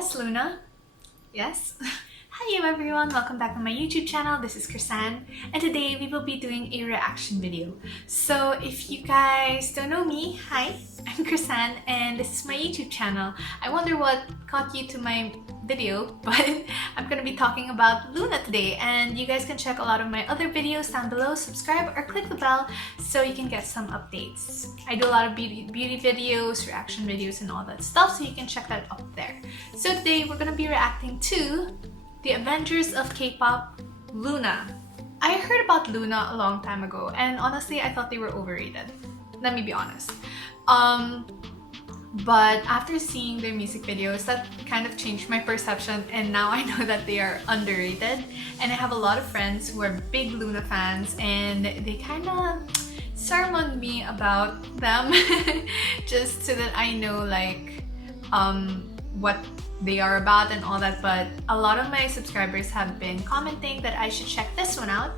Yes, Luna. Yes. Hello everyone, welcome back on my YouTube channel. This is Krisan, and today we will be doing a reaction video. So if you guys don't know me, hi, I'm Krisan and this is my YouTube channel. I wonder what caught you to my video, but I'm gonna be talking about Loona today, and you guys can check a lot of my other videos down below, subscribe or click the bell so you can get some updates. I do a lot of beauty videos, reaction videos and all that stuff, so you can check that up there. So today we're gonna be reacting to the Avengers of K-pop, Loona. I heard about Loona a long time ago, and honestly, I thought they were overrated. Let me be honest. But after seeing their music videos, that kind of changed my perception, and now I know that they are underrated. And I have a lot of friends who are big Loona fans, and they kind of sermoned me about them just so that I know like what they are about and all that. But a lot of my subscribers have been commenting that I should check this one out,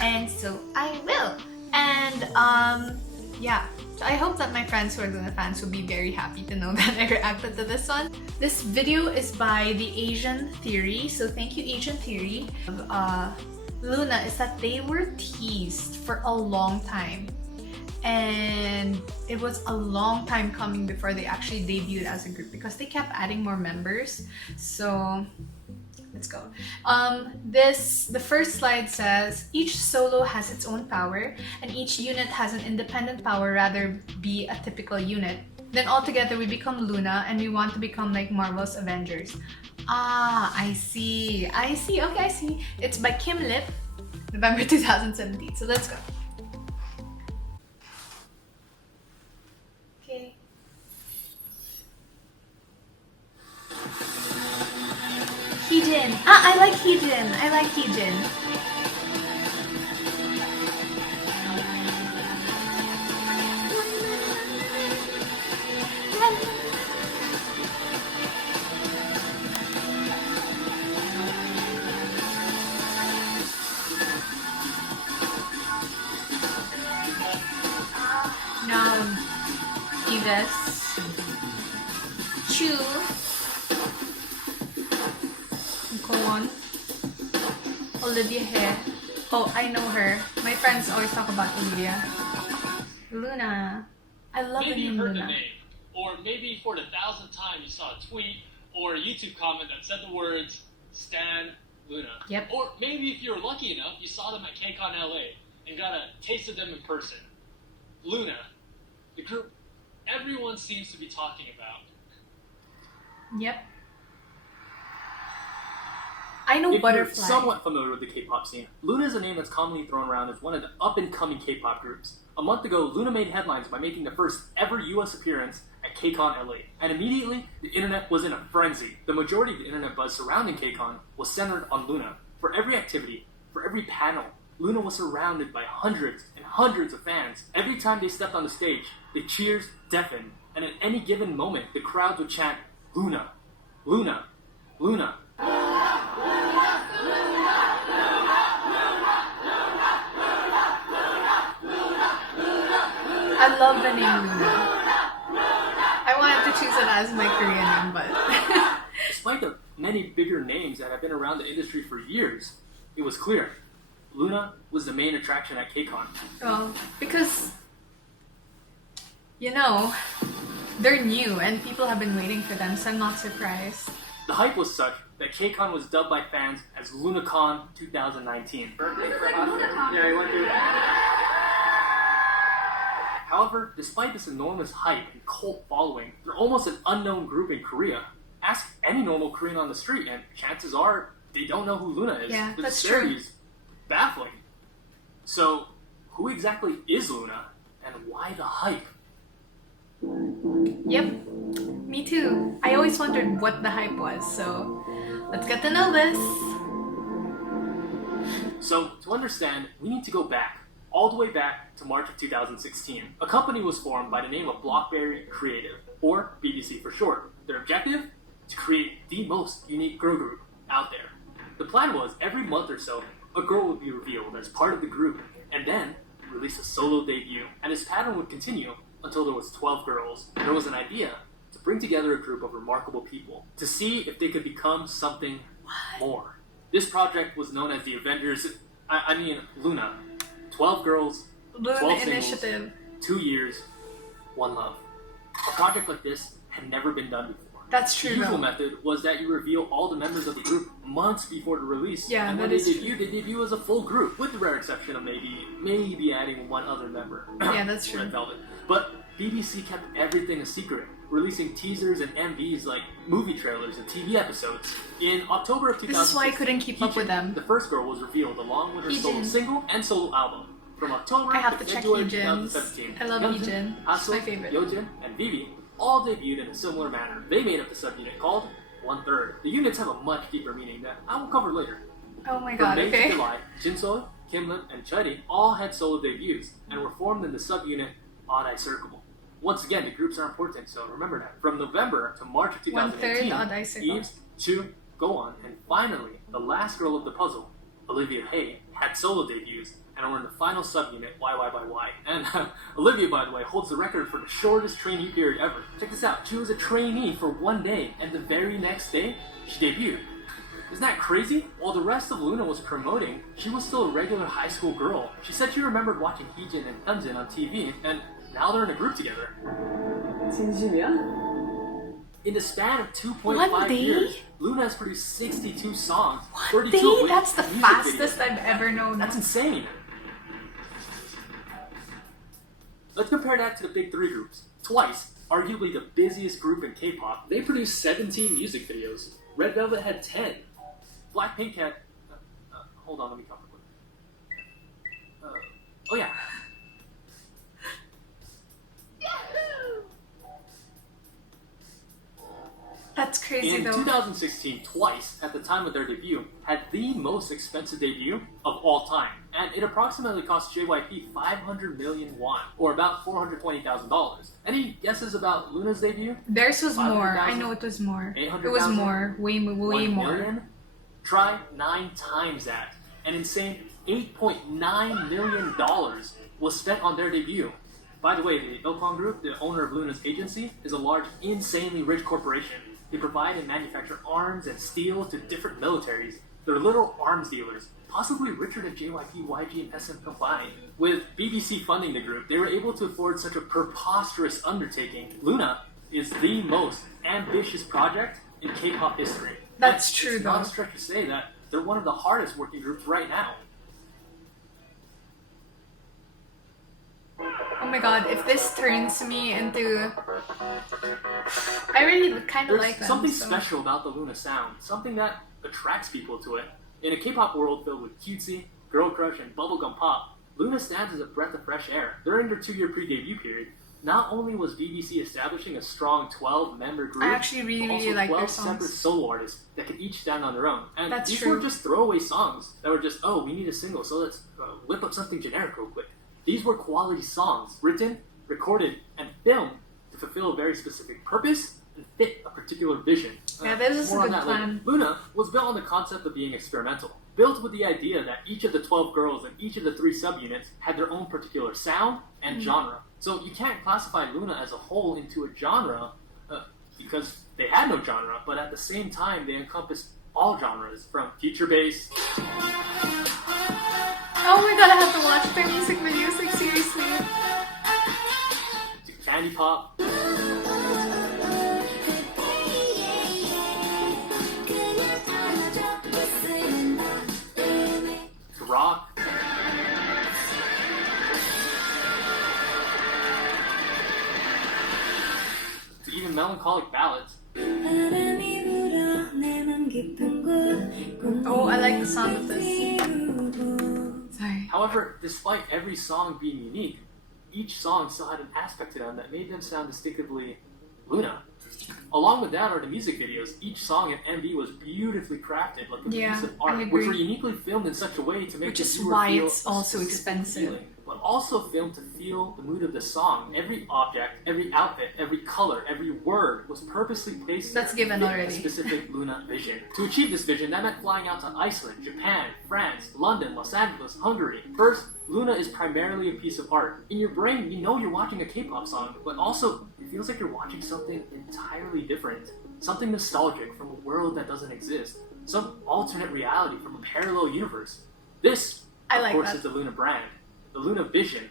and so I will. And yeah, so I hope that my friends who are Loona fans will be very happy to know that I reacted to this one. This video is by the Asian Theory, so thank you Asian Theory. Loona is that they were teased for a long time, and it was a long time coming before they actually debuted as a group because they kept adding more members. So let's go. The first slide says each solo has its own power and each unit has an independent power rather be a typical unit. Then all together we become Loona and we want to become like Marvel's Avengers. Ah, I see. Okay, I see. It's by Kim Lip, November 2017. So let's go. Okay. Heejin. Ah, I like Heejin. I like Heejin. Now, Yves, Chu, Kwon, Olivia Hare. Oh, I know her. My friends always talk about Olivia. Loona. I love the name Loona. Or maybe for the 1,000th time you saw a tweet or a YouTube comment that said the words Stan Loona. Yep. Or maybe if you were lucky enough, you saw them at KCON LA and got a taste of them in person. Loona, the group everyone seems to be talking about. Yep. I know if Butterfly. You're somewhat familiar with the K-pop scene, Loona is a name that's commonly thrown around as one of the up-and-coming K-pop groups. A month ago, Loona made headlines by making the first ever US appearance at KCON LA, and immediately, the internet was in a frenzy. The majority of the internet buzz surrounding KCON was centered on Loona. For every activity, for every panel, Loona was surrounded by hundreds and hundreds of fans. Every time they stepped on the stage, the cheers deafened, and at any given moment, the crowd would chant, Loona, Loona, Loona. I love the name Loona. I wanted to choose it as my Korean name, but Despite the many bigger names that have been around the industry for years, it was clear Loona was the main attraction at KCON. well, because you know, they're new and people have been waiting for them, so I'm not surprised. The hype was such that KCON was dubbed by fans as LoonaCon 2019. However, despite this enormous hype and cult following, they're almost an unknown group in Korea. Ask any normal Korean on the street and chances are they don't know who Loona is. Yeah, The that's disparity true. is baffling. So, who exactly is Loona and why the hype? Yep, me too. I always wondered what the hype was, so let's get to know this. So, to understand, we need to go back, all the way back to March of 2016. A company was formed by the name of Blockberry Creative, or BBC for short. Their objective? To create the most unique girl group out there. The plan was, every month or so, a girl would be revealed as part of the group, and then release a solo debut. And this pattern would continue until there was 12 girls. There was an idea to bring bring together a group of remarkable people to see if they could become something more. This project was known as the Avengers, Loona. 12 girls, Loona 12 singles, Initiative. 2 years, 1 love. A project like this had never been done before. That's true. The usual though. method was that you reveal all the members of the group months before the release. Yeah, and when that they is debut, they debut as a full group, with the rare exception of maybe adding one other member. Yeah, that's true. Red Velvet. But BBC kept everything a secret, releasing teasers and MVs like movie trailers and TV episodes. In October of 2006, This is why I couldn't keep up with them. the first girl was revealed along with her solo Heejin. single and solo album. From October I have to to check February Heejin's. 2017. I love Heejin. She's my Haseul, favorite. Yeojin, and Vivi all debuted in a similar manner. They made up the subunit called 1/3. The units have a much deeper meaning that I will cover later. Oh my From god, May to okay. July, Jinsoy, Kimlim, and Chuddy all had solo debuts and were formed in the subunit Odd Eye Circle. Once again, the groups are important, so remember that. From November to March of 2018, 1/3 Odd Eye Circle. Eves, Chu, Go On, and finally, the last girl of the puzzle, Olivia Hay, had solo debuts and were in the final subunit YY by Y. And Olivia, by the way, holds the record for the shortest trainee period ever. Check this out. She was a trainee for 1 day, and the very next day, she debuted. Isn't that crazy? While the rest of Loona was promoting, she was still a regular high school girl. She said she remembered watching Heejin and Hyunjin on TV, and now they're in a group together. 진심이야? In the span of 2.5 1 day? years, Loona has produced 62 songs, 32 Day? of which That's the are music fastest videos. I've ever known. That's insane. Let's compare that to the big three groups. Twice, arguably the busiest group in K-pop, they produced 17 music videos. Red Velvet had 10. Blackpink had... hold on, let me count real quick. Oh yeah. That's crazy In though. 2016, Twice, at the time of their debut, had the most expensive debut of all time, and it approximately cost JYP 500 million won, or about $420,000. Any guesses about Loona's debut? Theirs was more. 500,000? I know it was more. 800,000? It was more. Way 1 more. million? Try 9 times that. An insane $8.9 million was spent on their debut. By the way, the Ilkwang Group, the owner of Loona's agency, is a large, insanely rich corporation. They provide and manufacture arms and steel to different militaries. They're literal arms dealers, possibly richer than JYP, YG, and SM combined. With BBC funding the group, they were able to afford such a preposterous undertaking. Loona is the most ambitious project in K-pop history. That's And true, it's not though. a stretch to say that they're one of the hardest working groups right now. Oh my god, if this turns me into... I really kind of There's like them. something so. special about the Loona sound, something that attracts people to it. In a K-pop world filled with cutesy, girl crush, and bubblegum pop, Loona stands as a breath of fresh air. They're in their 2-year pre-debut period. Not only was BBC establishing a strong 12-member group, I actually really, but also really like 12 their separate songs. solo artists that could each stand on their own. And That's these true. weren't just throwaway songs that were just, oh, we need a single, so let's whip up something generic real quick. These were quality songs, written, recorded, and filmed to fulfill a very specific purpose and fit a particular vision. Yeah, this is a more on good that later. plan. Loona was built on the concept of being experimental, built with the idea that each of the 12 girls and each of the 3 subunits had their own particular sound and genre. So you can't classify Loona as a whole into a genre because they had no genre, but at the same time they encompassed all genres, from future bass Oh my god, I have to watch their music videos, like seriously. to candy pop, to rock, to even melancholic ballads. Oh, I like the sound of this. Sorry. However, despite every song being unique, each song still had an aspect to them that made them sound distinctively Loona. Along with that are the music videos. Each song and MV was beautifully crafted, like a Yeah, piece of I art, agree. which were uniquely filmed in such a way to make Which the is viewer why feel it's a also specific expensive. feeling. but also filmed to feel the mood of the song. Every object, every outfit, every color, every word was purposely placed That's given with already. a specific Loona vision. To achieve this vision, that meant flying out to Iceland, Japan, France, London, Los Angeles, Hungary. First, Loona is primarily a piece of art. In your brain, you know you're watching a K-pop song, but also it feels like you're watching something entirely different. Something nostalgic from a world that doesn't exist. Some alternate reality from a parallel universe. This, of course, is the Loona brand, the Loona vision.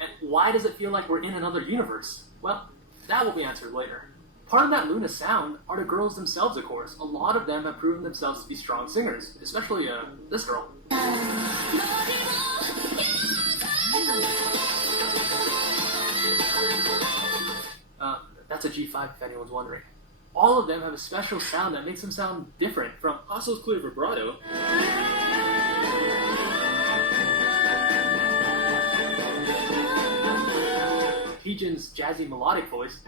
And why does it feel like we're in another universe? Well, that will be answered later. Part of that Loona sound are the girls themselves, of course. A lot of them have proven themselves to be strong singers, especially this girl. That's a G5 if anyone's wondering. All of them have a special sound that makes them sound different, from Haso's clear vibrato Heejin's jazzy melodic voice,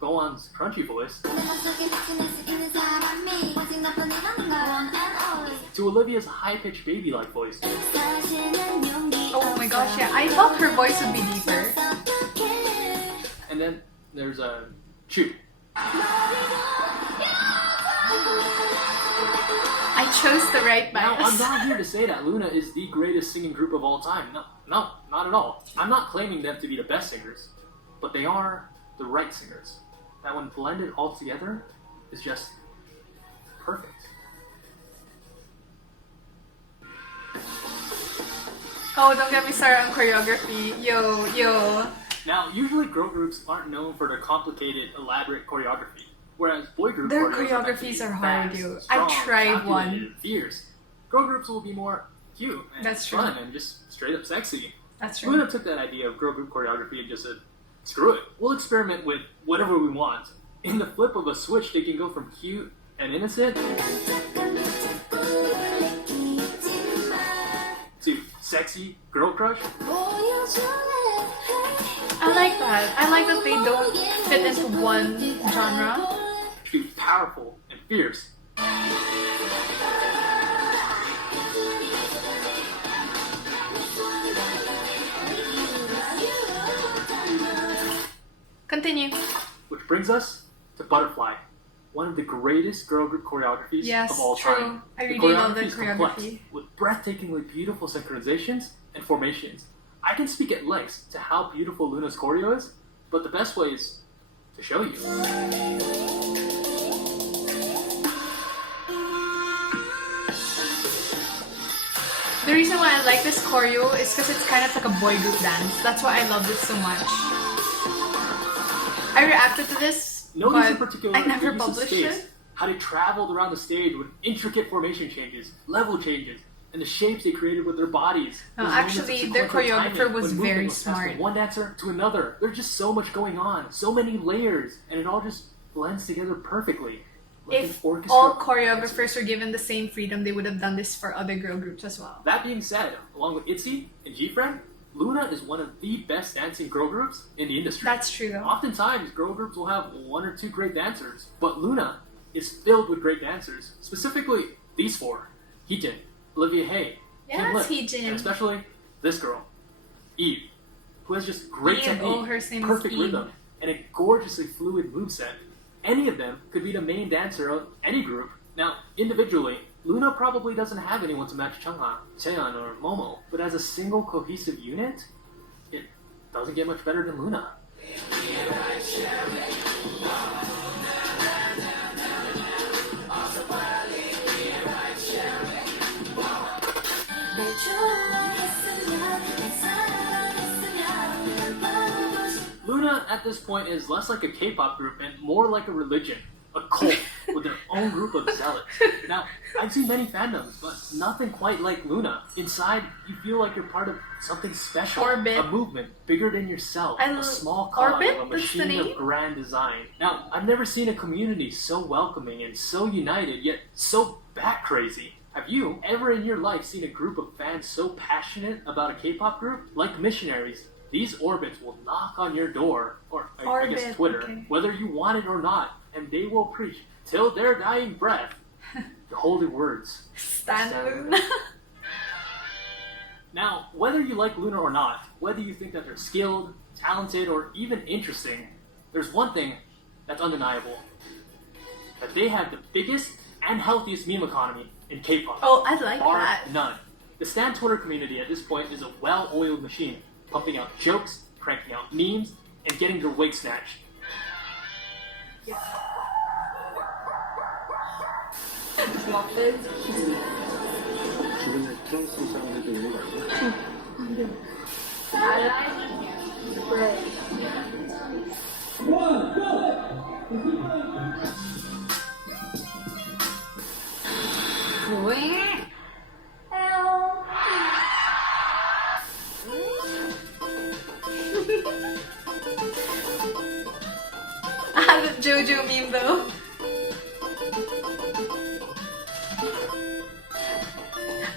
Gowan's crunchy voice, to Olivia's high-pitched baby-like voice. Oh my gosh, yeah, I thought her voice would be deeper. And then there's Chu. I chose the right Now, I'm bias. not here to say that Loona is the greatest singing group of all time. No, not at all. I'm not claiming them to be the best singers, but they are the right singers. That when blended all together is just perfect. Oh, don't get me started on choreography. Yo. Now, usually girl groups aren't known for their complicated, elaborate choreography, whereas boy group Their choreographies choreographies are hard, fast, dude. strong, I tried calculated, one. and fierce. Girl groups will be more cute and That's true. fun and just straight up sexy. That's true. Loona took that idea of girl group choreography and just said, screw it, we'll experiment with whatever we want. In the flip of a switch, they can go from cute and innocent to sexy girl crush. I like that. I like that they don't fit into one genre. To powerful and fierce. Continue. Which brings us to Butterfly, one of the greatest girl group choreographies Yes, of all true. time. I really love the is complex, choreography. with breathtakingly beautiful synchronizations and formations. I can speak at length to how beautiful Loona's choreo is, but the best way is to show you. The reason why I like this choreo is because it's kind of like a boy group dance. That's why I loved it so much. I reacted to this, Notice in but particular I never the use of published space, it. how they traveled around the stage with intricate formation changes, level changes, and the shapes they created with their bodies. No, Those moments of actually, their sequential choreographer timing was when movement very passed smart. from one dancer to another. There's just so much going on, so many layers, and it all just blends together perfectly. Like If an orchestra. all choreographers were given the same freedom, they would have done this for other girl groups as well. That being said, along with ITZY and G-Friend, Loona is one of the best dancing girl groups in the industry. That's true though. Oftentimes, girl groups will have one or two great dancers, but Loona is filled with great dancers. Specifically, these four: Heejin, Olivia Hay, Kim Yes, Lip, Heejin. and especially this girl, Eve, who has just great Eve, technique, oh, her name is perfect Eve. rhythm, and a gorgeously fluid moveset. Any of them could be the main dancer of any group. Now, individually, Loona probably doesn't have anyone to match Chungha, Cheon, or Momo, but as a single cohesive unit, it doesn't get much better than Loona. Loona at this point is less like a K-pop group and more like a religion, a cult with their own group of zealots. Now, I've seen many fandoms, but nothing quite like Loona. Inside, you feel like you're part of something special, Orbit. a movement bigger than yourself, a small cog Orbit? of a That's the machine of name? grand design. Now, I've never seen a community so welcoming and so united, yet so bat crazy. Have you ever in your life seen a group of fans so passionate about a K-pop group? Like missionaries, these orbits will knock on your door, or I guess Orbit, Twitter, okay. whether you want it or not, and they will preach till their dying breath. The holy words. Stan Loona. Now, whether you like Loona or not, whether you think that they're skilled, talented, or even interesting, there's one thing that's undeniable. That they have the biggest and healthiest meme economy in K-pop. Oh, I like Bar that. none. The Stan Twitter community at this point is a well-oiled machine, pumping out jokes, cranking out memes, and getting their wig snatched. 주변에 트랜스 사람들도 있는 거 아니야? I like red. The JoJo meme though.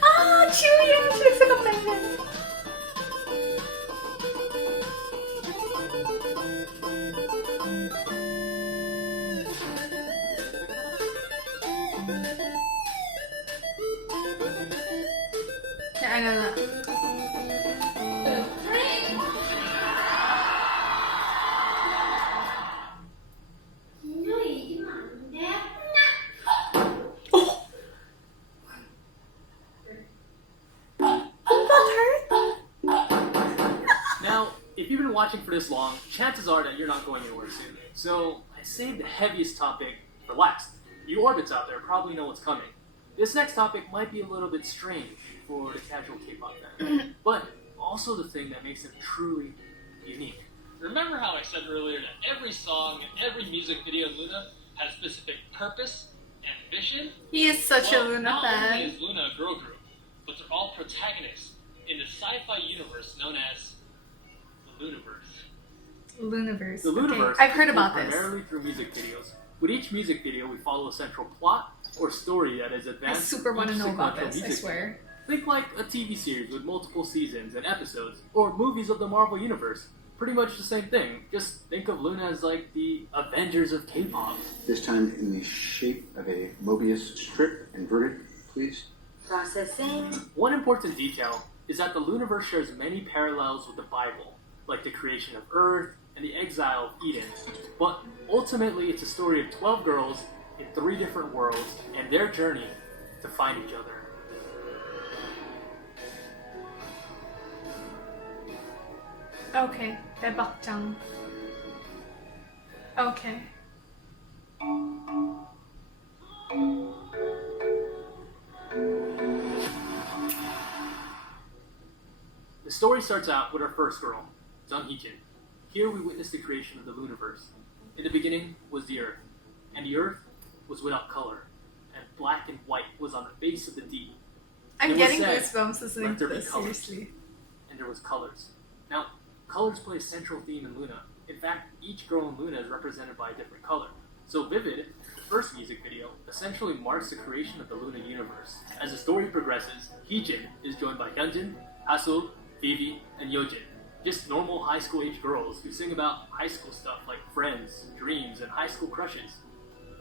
Ah, Chuya! She looks like a penguin. Yeah, I know that. Now, if you've been watching for this long, chances are that you're not going anywhere soon. So, I saved the heaviest topic for last. You orbits out there probably know what's coming. This next topic might be a little bit strange for the casual K-pop fan, but also the thing that makes them truly unique. Remember how I said earlier that every song and every music video in Loona had a specific purpose and vision? He is such a Well, Loona not fan. only is Loona a girl group, but they're all protagonists in the sci-fi universe known as the Loonaverse. Loonaverse. The Loonaverse Okay. I've heard is about told this. primarily through music videos. With each music video, we follow a central plot or story that is I advanced. super want to each know about sequential this, I music swear. Think like a TV series with multiple seasons and episodes, or movies of the Marvel Universe. Pretty much the same thing. Just think of Loona as like the Avengers of K-pop. This time in the shape of a Mobius strip, inverted, please. Processing. One important detail is that the Loonaverse shares many parallels with the Bible, like the creation of Earth and the exile of Eden. But ultimately, it's a story of 12 girls in 3 different worlds and their journey to find each other. Okay, 대박장. Okay. The story starts out with our first girl, Jung Hee-jin. Here we witness the creation of the Loonaverse. In the beginning was the Earth, and the Earth was without color, and black and white was on the face of the deep. I'm It was getting said, goosebumps listening "Let to there be this, colors." seriously. And there was colors. Now, colors play a central theme in Loona. In fact, each girl in Loona is represented by a different color. So Vivid, the first music video, essentially marks the creation of the Loona universe. As the story progresses, Heejin is joined by Hyunjin, Hasul, Vivi, and Yojin. Just normal high school age girls who sing about high school stuff like friends, dreams, and high school crushes.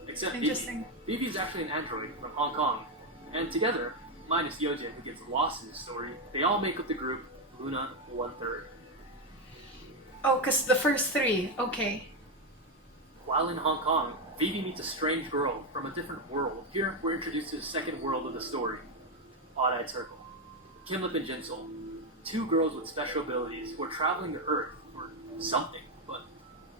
Except Vivi. Interesting. Vivi is actually an android from Hong Kong. And together, minus Yojin who gets lost in the story, they all make up the group Loona 1/3. Oh, because the first 3. Okay. While in Hong Kong, Vivi meets a strange girl from a different world. Here, we're introduced to the second world of the story, Odd-Eyed Circle. Kimlip and Jinsol, 2 girls with special abilities who are traveling to Earth for something, but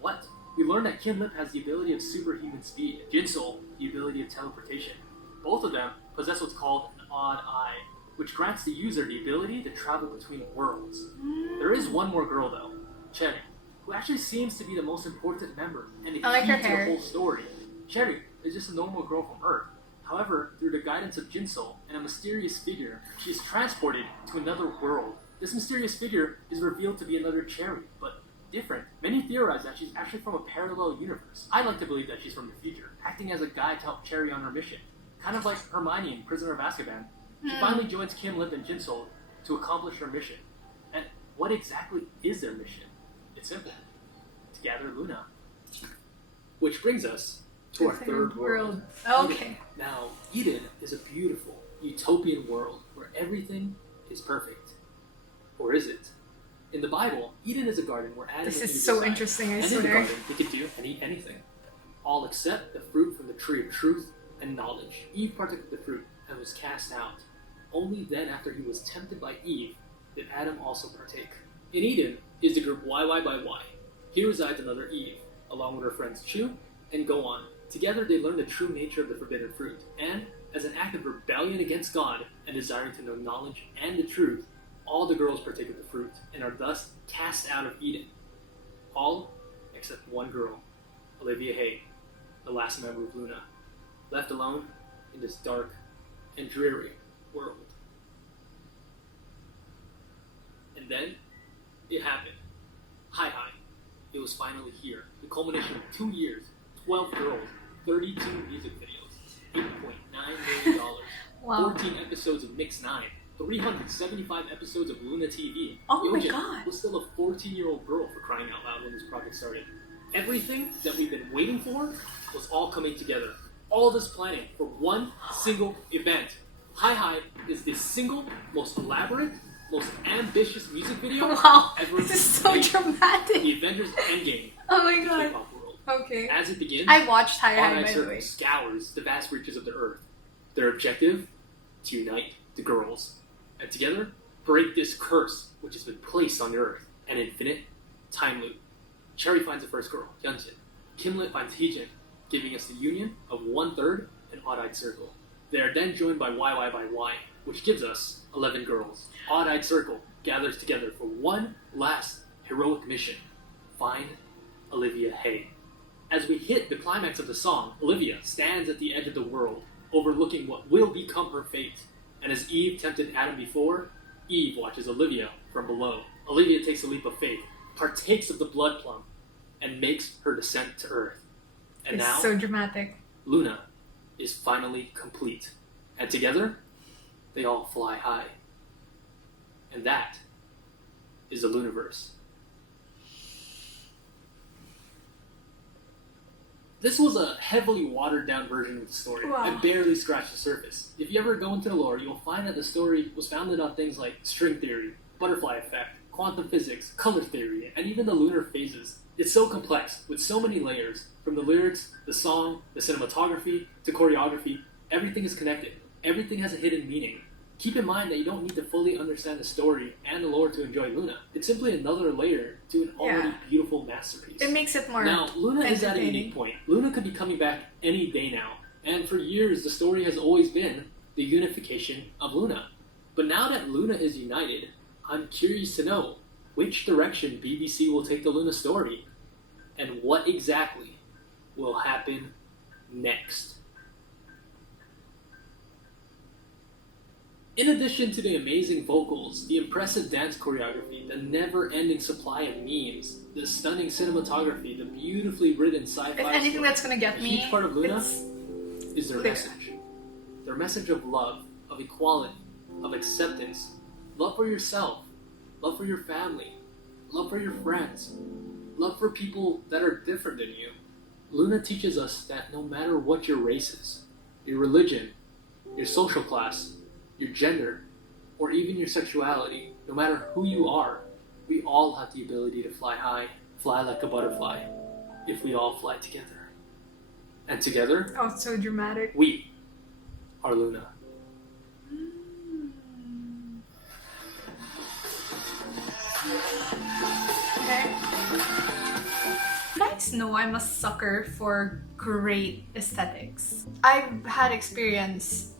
what? We learn that Kimlip has the ability of superhuman speed, Jinsol the ability of teleportation. Both of them possess what's called an odd eye, which grants the user the ability to travel between worlds. There is one more girl though, Cherry, who actually seems to be the most important member and the I like key her to hair. the whole story. Cherry is just a normal girl from Earth. However, through the guidance of Jinsol and a mysterious figure, she is transported to another world. This mysterious figure is revealed to be another Cherry, but different. Many theorize that she's actually from a parallel universe. I like to believe that she's from the future, acting as a guide to help Cherry on her mission. Kind of like Hermione in Prisoner of Azkaban. She finally joins Kimlip and Jinsol to accomplish her mission. And what exactly is their mission? It's simple. To gather Loona. Which brings us to our third world. Okay. Now, Eden is a beautiful, utopian world where everything is perfect. Or is it? In the Bible, Eden is a garden where Adam This and Eve is so reside. interesting, I And in the swear. garden, they could do and eat anything, all except the fruit from the tree of truth and knowledge. Eve partook of the fruit and was cast out. Only then, after he was tempted by Eve, did Adam also partake. In Eden is the group YY by Y. Here resides another Eve, along with her friends Chu and Goan. Together they learn the true nature of the forbidden fruit, and, as an act of rebellion against God and desiring to know knowledge and the truth, all the girls partake of the fruit and are thus cast out of Eden. All except one girl, Olivia Hay, the last member of Loona, left alone in this dark and dreary world. And then it happened. Hi Hi. It was finally here. The culmination of 2 years, 12 girls, 32 music videos, $8.9 million, Wow. 14 episodes of Mix 9, 375 episodes of Loona TV. Oh my Yojin God. was still a 14-year-old girl for crying out loud when this project started. Everything that we've been waiting for was all coming together. All this planning for one single event. Hi Hi is the single most elaborate, most ambitious music video Wow. ever This is so made. dramatic. The Avengers Endgame Oh my of the god. K-pop world. Okay. As it begins, I watched Hi Hi, Odd-Eyed by the Circle way. scours the vast reaches of the earth. Their objective? To unite the girls. And together, break this curse which has been placed on the earth. An infinite time loop. Cherry finds the first girl, Hyunjin. Kimlet finds Heejin, giving us the union of 1/3 and Odd-Eyed Circle. They are then joined by YY by Y, which gives us 11 girls. Odd-Eyed Circle gathers together for one last heroic mission. Find Olivia Hay. As we hit the climax of the song, Olivia stands at the edge of the world, overlooking what will become her fate. And as Eve tempted Adam before, Eve watches Olivia from below. Olivia takes a leap of faith, partakes of the blood plum, and makes her descent to Earth. And It's now, so dramatic. Loona is finally complete. And together, they all fly high. And that is the Loonaverse. This was a heavily watered down version of the story. Wow. I barely scratched the surface. If you ever go into the lore, you'll find that the story was founded on things like string theory, butterfly effect, quantum physics, color theory, and even the lunar phases. It's so complex, with so many layers. From the lyrics, the song, the cinematography, to choreography, everything is connected. Everything has a hidden meaning. Keep in mind that you don't need to fully understand the story and the lore to enjoy Loona. It's simply another layer to an already Yeah. beautiful masterpiece. It makes it more Now, Loona is at a entertaining. unique point. Loona could be coming back any day now, and for years the story has always been the unification of Loona. But now that Loona is united, I'm curious to know which direction BBC will take the Loona story, and what exactly will happen next. In addition to the amazing vocals, the impressive dance choreography, the never-ending supply of memes, the stunning cinematography, the beautifully written sci-fi If anything story, that's gonna a get me, huge part of Loona it's is their clear. message. Their message of love, of equality, of acceptance, love for yourself, love for your family, love for your friends, love for people that are different than you. Loona teaches us that no matter what your race is, your religion, your social class, your gender, or even your sexuality, no matter who you are, we all have the ability to fly high, fly like a butterfly, if we all fly together. And together, Oh, it's so dramatic. we are Loona. Okay. You guys know I'm a sucker for great aesthetics. I've had experience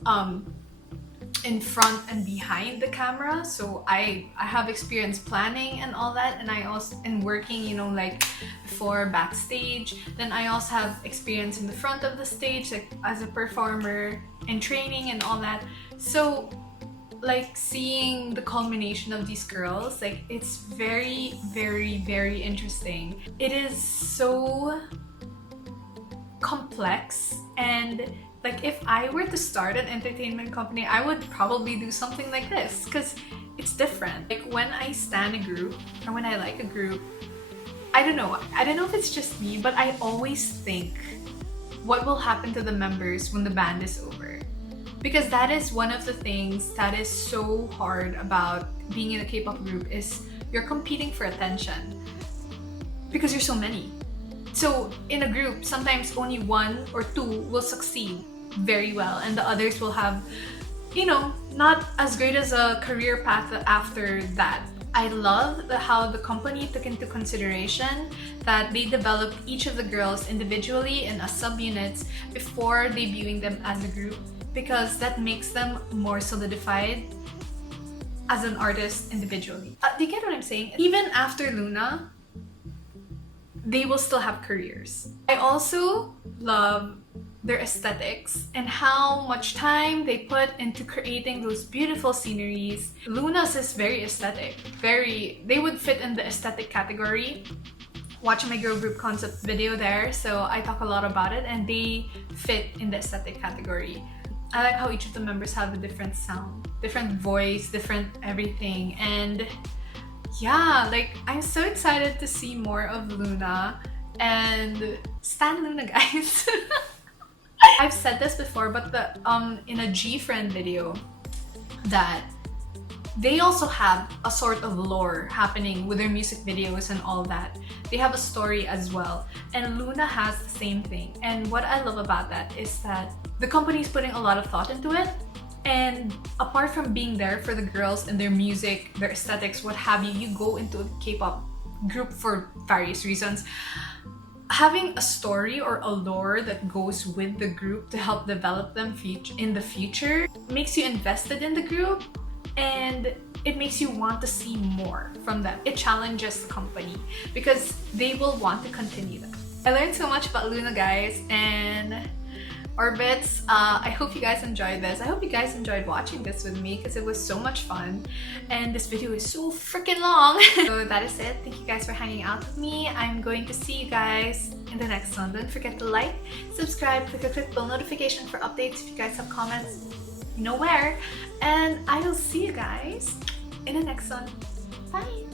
in front and behind the camera, so I have experience planning and all that, and I also in working, you know, like before backstage. Then I also have experience in the front of the stage, like as a performer and training and all that. So like seeing the culmination of these girls, like it's very, very, very interesting. It is so complex, and like if I were to start an entertainment company, I would probably do something like this because it's different. Like when I stan a group or when I like a group, I don't know if it's just me, but I always think what will happen to the members when the band is over. Because that is one of the things that is so hard about being in a K-pop group, is you're competing for attention because you're so many. So in a group, sometimes only one or two will succeed very well and the others will have, you know, not as great as a career path after that. I love how the company took into consideration that they developed each of the girls individually and as subunits before debuting them as a group, because that makes them more solidified as an artist individually. Do you get what I'm saying? Even after Loona, they will still have careers. I also love their aesthetics and how much time they put into creating those beautiful sceneries. Loona's is very aesthetic. They would fit in the aesthetic category. Watch my girl group concept video there, so I talk a lot about it, and they fit in the aesthetic category. I like how each of the members have a different sound, different voice, different everything, and yeah, like I'm so excited to see more of Loona, and stan Loona, guys. I've said this before, but in a G-Friend video, that they also have a sort of lore happening with their music videos and all that. They have a story as well, and Loona has the same thing. And what I love about that is that the company is putting a lot of thought into it. And apart from being there for the girls and their music, their aesthetics, what have you, you go into a K-pop group for various reasons. Having a story or a lore that goes with the group to help develop them in the future makes you invested in the group, and it makes you want to see more from them. It challenges the company because they will want to continue that. I learned so much about Loona, guys, and Orbits. I hope you guys enjoyed this. I hope you guys enjoyed watching this with me because it was so much fun, and this video is so freaking long. So that is it. Thank you guys for hanging out with me. I'm going to see you guys in the next one. Don't forget to like, subscribe, click the bell notification for updates. If you guys have comments, you know where. And I will see you guys in the next one. Bye!